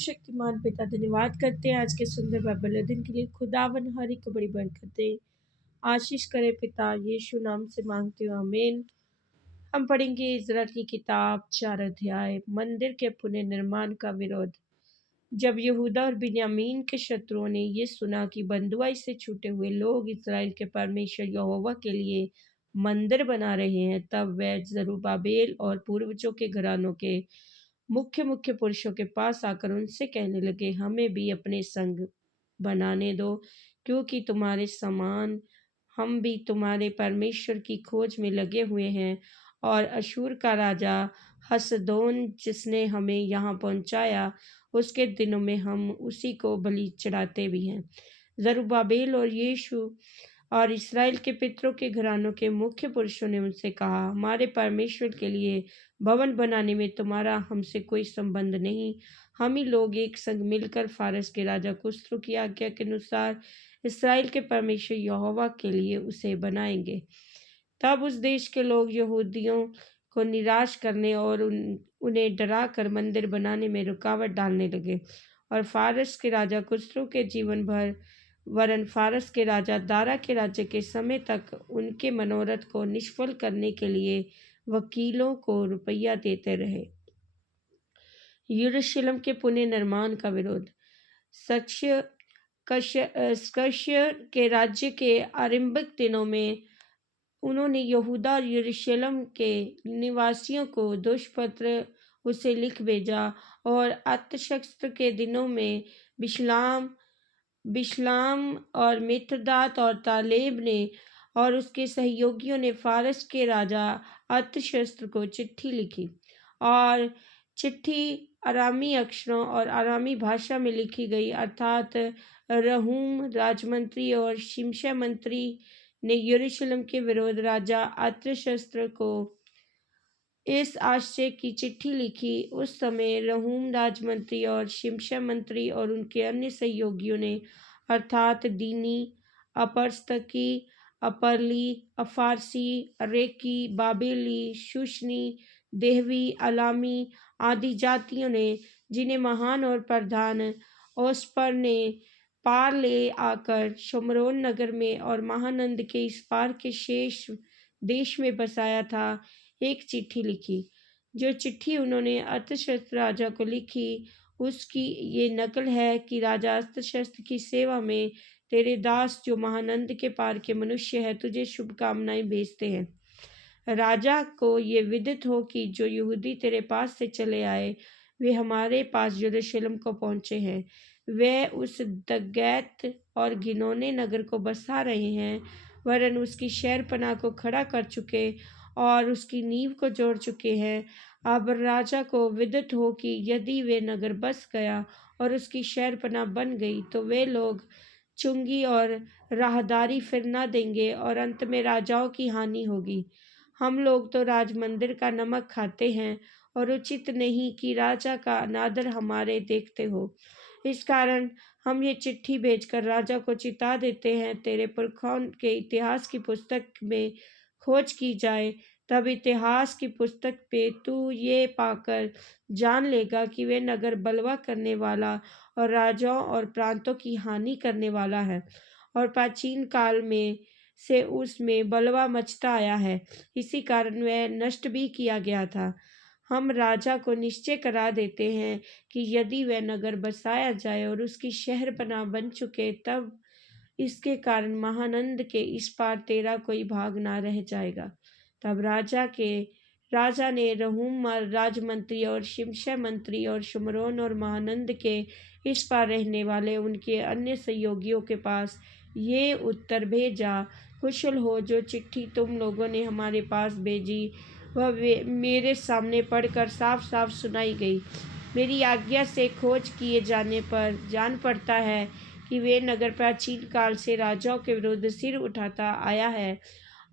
सर्वशक्तिमान पिता धन्यवाद करते हैं आज के सुंदर बाइबल दिन के लिए। खुदावन हर एक को बड़ी बरकत दे, आशीष करे पिता, यीशु नाम से मांगते हो, आमीन। हम पढ़ेंगे इज़राइल की किताब 4 अध्याय, मंदिर के पुनर्निर्माण का विरोध। जब यहूदा और बिन्यामीन के शत्रुओं ने ये सुना कि बंधुआई से छूटे हुए लोग इज़राइल के परमेश्वर यहोवा के लिए मंदिर बना रहे हैं, तब वे जरुब्बाबेल और पूर्वजों के घरानों के मुख्य मुख्य पुरुषों के पास आकर उनसे कहने लगे, हमें भी अपने संग बनाने दो, क्योंकि तुम्हारे समान हम भी तुम्हारे परमेश्वर की खोज में लगे हुए हैं। और अशूर का राजा हसदोन जिसने हमें यहाँ पहुँचाया, उसके दिनों में हम उसी को बलि चढ़ाते भी हैं। जरुब्बाबेल और यीशु और इस्राएल के पितरों के घरानों के मुख्य पुरुषों ने उनसे कहा, हमारे परमेश्वर के लिए भवन बनाने में तुम्हारा हमसे कोई संबंध नहीं। हम ही लोग एक संग मिलकर फारस के राजा कुस्रू की आज्ञा के अनुसार इस्राएल के परमेश्वर यहोवा के लिए उसे बनाएंगे। तब उस देश के लोग यहूदियों को निराश करने और उन्हें डरा कर मंदिर बनाने में रुकावट डालने लगे। और फारस के राजा कुस्रू के जीवन भर वरन फारस के राजा दारा के राज्य के समय तक उनके मनोरथ को निष्फल करने के लिए वकीलों को रुपया देते रहे। यरूशलेम के पुनर्निर्माण का विरोध। सक्स्य के राज्य के आरंभिक दिनों में उन्होंने यहूदा और यरूशलेम के निवासियों को दुष्पत्र उसे लिख भेजा। और अर्थशस्त्र के दिनों में बिशलाम और मित्रदात और तालेब ने और उसके सहयोगियों ने फारस के राजा अर्थशस्त्र को चिट्ठी लिखी। और चिट्ठी अरामी अक्षरों और अरामी भाषा में लिखी गई, अर्थात रहूम राजमंत्री और शिमशा मंत्री ने यरूशलेम के विरोध राजा अर्थशस्त्र को इस आशय की चिट्ठी लिखी। उस समय रहूम राजमंत्री और शिमशा मंत्री और उनके अन्य सहयोगियों ने, अर्थात दीनी, अपरस्तकी, अपरली, अफारसी, अरेकी, बाबेली, शुशनी, देहवी, अलामी आदि जातियों ने, जिन्हें महान और प्रधान ओस्पर ने पार ले आकर शमरोन नगर में और महानंद के इस पार के शेष देश में बसाया था, एक चिट्ठी लिखी। जो चिट्ठी उन्होंने अर्थशस्त्र राजा को लिखी, उसकी ये नकल है कि राजा अर्थशस्त्र की सेवा में तेरे दास जो महानंद के पार के मनुष्य है, तुझे शुभकामनाएं भेजते हैं। राजा को ये विदित हो कि जो यहूदी तेरे पास से चले आए, वे हमारे पास यरूशलेम को पहुँचे हैं। वे उस दगैत और घिनौने नगर को बसा रहे हैं, वरन उसकी शहरपनाह को खड़ा कर चुके और उसकी नींव को जोड़ चुके हैं। अब राजा को विदित हो कि यदि वे नगर बस गया और उसकी शहरपनाह बन गई, तो वे लोग चुंगी और राहदारी फिर न देंगे और अंत में राजाओं की हानि होगी। हम लोग तो राज मंदिर का नमक खाते हैं और उचित नहीं कि राजा का अनादर हमारे देखते हो। इस कारण हम ये चिट्ठी भेजकर राजा को चिता देते हैं, तेरे पुरखों के इतिहास की पुस्तक में खोज की जाए। तब इतिहास की पुस्तक पे तू ये पाकर जान लेगा कि वे नगर बलवा करने वाला और राजाओं और प्रांतों की हानि करने वाला है, और प्राचीन काल में से उसमें बलवा मचता आया है। इसी कारण वह नष्ट भी किया गया था। हम राजा को निश्चय करा देते हैं कि यदि वह नगर बसाया जाए और उसकी शहरपनाह बन चुके, तब इसके कारण महानंद के इस पार तेरा कोई भाग ना रह जाएगा। तब राजा ने रहूम राजमंत्री और शिमशा मंत्री और शुमरोन और महानंद के इस पार रहने वाले उनके अन्य सहयोगियों के पास ये उत्तर भेजा, कुशल हो। जो चिट्ठी तुम लोगों ने हमारे पास भेजी वह मेरे सामने पढ़कर साफ साफ सुनाई गई। मेरी आज्ञा से खोज किए जाने पर जान पड़ता है कि वे नगर प्राचीन काल से राजाओं के विरुद्ध सिर उठाता आया है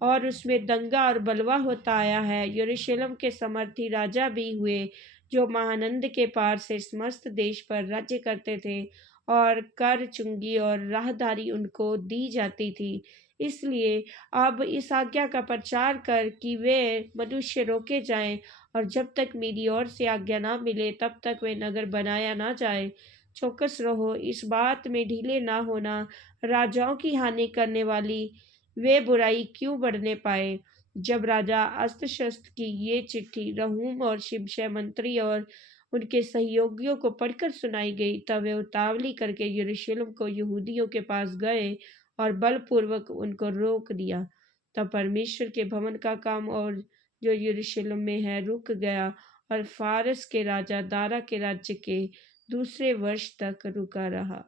और उसमें दंगा और बलवा होता आया है। यरूशलेम के समर्थी राजा भी हुए, जो महानंद के पार से समस्त देश पर राज्य करते थे और कर चुंगी और राहदारी उनको दी जाती थी। इसलिए अब इस आज्ञा का प्रचार कर कि वे मनुष्य रोके जाएं, और जब तक मेरी ओर से आज्ञा ना मिले तब तक वे नगर बनाया ना जाए। चौकस रहो, इस बात में ढीले ना होना, राजाओं की हानि करने वाली वे बुराई क्यों बढ़ने पाए। जब राजा अस्तशस्त्र की ये चिट्ठी रहूम और शिमशै मंत्री और उनके सहयोगियों को पढ़कर सुनाई गई, तब वे उतावली करके यरूशलेम को यहूदियों के पास गए और बलपूर्वक उनको रोक दिया। तब परमेश्वर के भवन का काम और जो यरूशलेम में है रुक गया, और फारस के राजा दारा के राज्य के दूसरे वर्ष तक रुका रहा।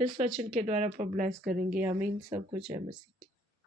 इस वचन के द्वारा पर ब्लेस करेंगे। आमीन। सब कुछ है मसीह।